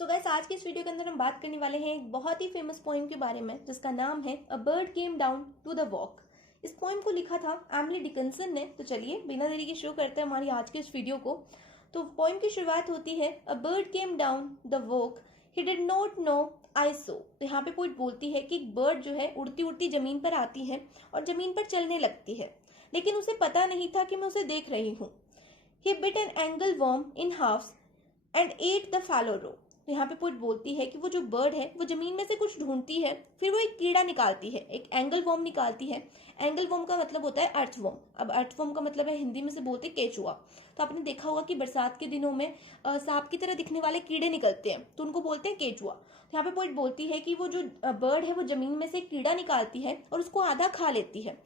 So guys, आज की इस वीडियो के अंदर हम बात करने वाले हैं एक बहुत ही फेमस पोएम के बारे में जिसका नाम है a bird came down to the walk. इस पोएम को लिखा था एमिली डिकिंसन ने। तो चलिए बिना देरी के शुरू करते हैं हमारी आज के इस वीडियो को। तो पोएम की शुरुआत होती है a bird came down the walk, he did not know I saw. तो यहाँ पे पोइट बोलती है कि एक बर्ड जो है उड़ती उड़ती जमीन पर आती है और जमीन पर चलने लगती है, लेकिन उसे पता नहीं था कि मैं उसे देख रही हूँ। He bit an angle worm in halves and ate the fellow raw. तो यहाँ पे पोइट बोलती है कि वो जो बर्ड है वो जमीन में से कुछ ढूंढती है, फिर वो एक कीड़ा निकालती है, एक एंगल वर्म निकालती है। एंगल वर्म का मतलब होता है अर्थवर्म। अब अर्थवर्म का मतलब है, हिंदी में से बोलते हैं केचुआ। तो आपने देखा होगा कि बरसात के दिनों में सांप की तरह दिखने वाले कीड़े निकलते हैं, तो उनको बोलते हैं केचुआ। तो यहाँ पे पोइट बोलती है कि वो जो बर्ड है वो जमीन में से एक कीड़ा निकालती है और उसको आधा खा लेती है,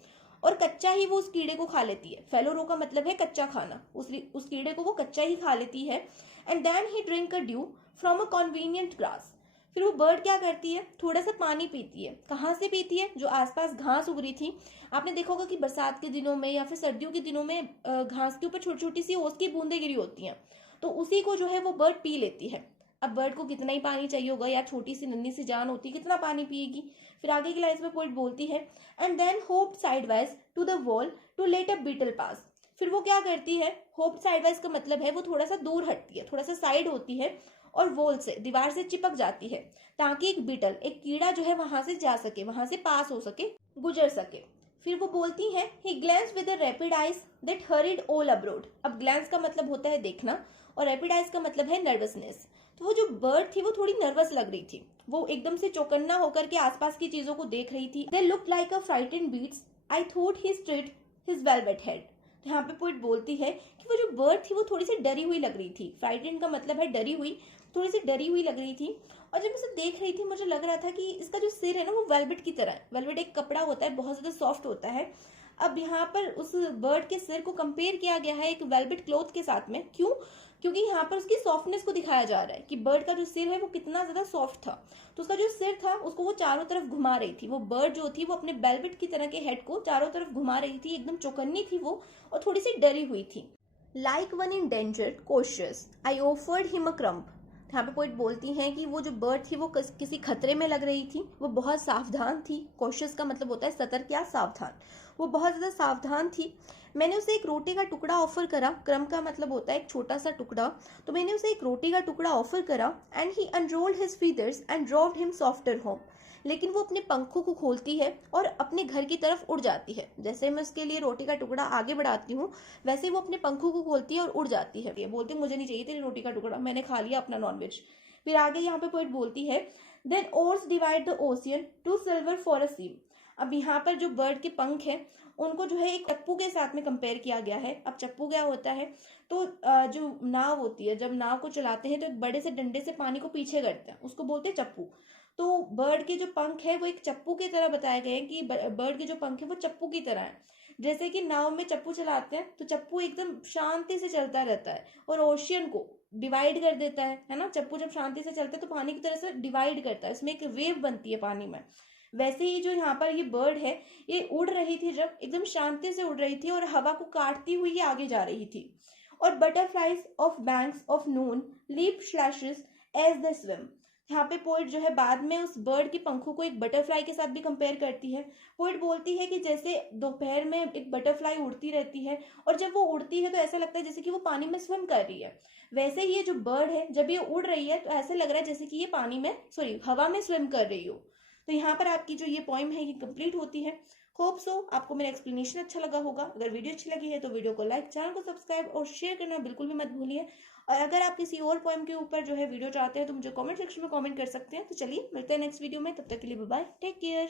और कच्चा ही वो उस कीड़े को खा लेती है। फेलो रो का मतलब है कच्चा खाना, उस कीड़े को वो कच्चा ही खा लेती है। And then he drink a dew from a convenient grass. फिर वो बर्ड क्या करती है, थोड़ा सा पानी पीती है। कहाँ से पीती है? जो आसपास घास उग रही थी। आपने देखा होगा कि बरसात के दिनों में या फिर सर्दियों के दिनों में घास के ऊपर छोटी छोटी सी ओस की बूंदें गिरी होती हैं, तो उसी को जो है वो बर्ड पी लेती है। अब बर्ड को कितना ही पानी चाहिए होगा यार, छोटी सी नन्ही सी जान होती है, कितना पानी पिएगी। फिर आगे की लाइन में पोइट बोलती है and then hopped sidewise to the wall to let a beetle pass. फिर वो क्या करती है? होप्ड साइडवाइज का मतलब है वो थोड़ा सा दूर हटती है, थोड़ा सा साइड होती है और वॉल से, दीवार से चिपक जाती है, ताकि एक बीटल, एक कीड़ा जो है वहां से जा सके, वहां से पास हो सके, गुजर सके। फिर वो बोलती है he glance with rapid eyes that hurried all abroad. अब ग्लैंस का मतलब होता है देखना और रैपिड आइज का मतलब है नर्वसनेस। तो वो जो बर्ड थी वो थोड़ी नर्वस लग रही थी, वो एकदम से चौकन्ना होकर के आसपास की चीजों को देख रही थी। They look like a frightened beads, I thought he straight his velvet head. तो यहाँ पे पोइट बोलती है कि वो जो बर्ड थी वो थोड़ी सी डरी हुई लग रही थी। फ्राइटेंड का मतलब है डरी हुई, थोड़ी सी डरी हुई लग रही थी। और जब उसे देख रही थी मुझे लग रहा था कि इसका जो सिर है ना वो वेलवेट की तरह है। वेलवेट एक कपड़ा होता है, बहुत ज्यादा सॉफ्ट होता है। अब यहाँ पर उस बर्ड के सिर को कंपेयर किया गया है एक वेलवेट क्लॉथ के साथ में। क्यों? क्योंकि यहाँ पर उसकी सॉफ्टनेस को दिखाया जा रहा है कि बर्ड का जो सिर है वो कितना ज्यादा सॉफ्ट था। तो उसका जो सिर था उसको वो चारों तरफ घुमा रही थी। वो बर्ड जो थी वो अपने वेलवेट की तरह के हेड को चारों तरफ घुमा रही थी, एकदम चौकन्नी थी वो और थोड़ी सी डरी हुई थी। Like one in danger cautious I offered him a krump. यहाँ पे पोइट बोलती हैं कि वो जो बर्ड थी वो किसी खतरे में लग रही थी, वो बहुत सावधान थी। कॉशियस का मतलब होता है सतर्क या सावधान। वो बहुत ज्यादा सावधान थी। मैंने उसे एक रोटी का टुकड़ा ऑफर करा। क्रम का मतलब होता है एक छोटा सा टुकड़ा। तो मैंने उसे एक रोटी का टुकड़ा ऑफर करा and he unrolled his feathers and rowed him softer home. लेकिन वो अपने पंखों को खोलती है और अपने घर की तरफ उड़ जाती है। जैसे मैं उसके लिए रोटी का टुकड़ा आगे बढ़ाती हूँ, वैसे वो अपने पंखों को खोलती है और उड़ जाती है। ये बोलती है मुझे नहीं चाहिए तेरी रोटी का टुकड़ा, मैंने खा लिया अपना नॉनवेज। फिर आगे यहाँ पे पोइट बोलती है then oars divide the ocean too silver for a seam. अब यहाँ पर जो बर्ड के पंख हैं उनको जो है एक चप्पू के साथ में कंपेयर किया गया है। अब चप्पू क्या होता है? तो जो नाव होती है, जब नाव को चलाते हैं तो एक बड़े से डंडे से पानी को पीछे करते हैं, उसको बोलते हैं चप्पू। तो बर्ड के जो पंख है वो एक चप्पू की तरह बताए गए हैं कि बर्ड के जो पंख है वो चप्पू की तरह है। जैसे कि नाव में चप्पू चलाते हैं तो चप्पू एकदम शांति से चलता रहता है और ओशियन को डिवाइड कर देता है ना। चप्पू जब शांति से चलता है तो पानी की तरह से डिवाइड करता है, इसमें एक वेव बनती है पानी में। वैसे ही जो यहाँ पर ये बर्ड है ये उड़ रही थी, जब एकदम शांति से उड़ रही थी और हवा को काटती हुई ये आगे जा रही थी। और butterflies off banks of noon leap slashes as the swim. यहाँ पे पोइट जो है बाद में उस बर्ड के पंखों को एक बटरफ्लाई के साथ भी कंपेयर करती है। पोइट बोलती है कि जैसे दोपहर में एक बटरफ्लाई उड़ती रहती है और जब वो उड़ती है तो ऐसा लगता है जैसे कि वो पानी में स्विम कर रही है, वैसे ही ये जो बर्ड है जब ये उड़ रही है तो ऐसे लग रहा है जैसे कि ये पानी में, सॉरी, हवा में स्विम कर रही हो। तो यहाँ पर आपकी जो ये पोइम है ये कंप्लीट होती है। होप सो आपको मेरा एक्सप्लेनेशन अच्छा लगा होगा। अगर वीडियो अच्छी लगी है तो वीडियो को लाइक, चैनल को सब्सक्राइब और शेयर करना बिल्कुल भी मत भूलिए। और अगर आप किसी और पोइम के ऊपर जो है वीडियो चाहते हैं तो मुझे कमेंट सेक्शन में कमेंट कर सकते हैं। तो चलिए मिलते हैं नेक्स्ट वीडियो में, तब तक के लिए बाय बाय, टेक केयर।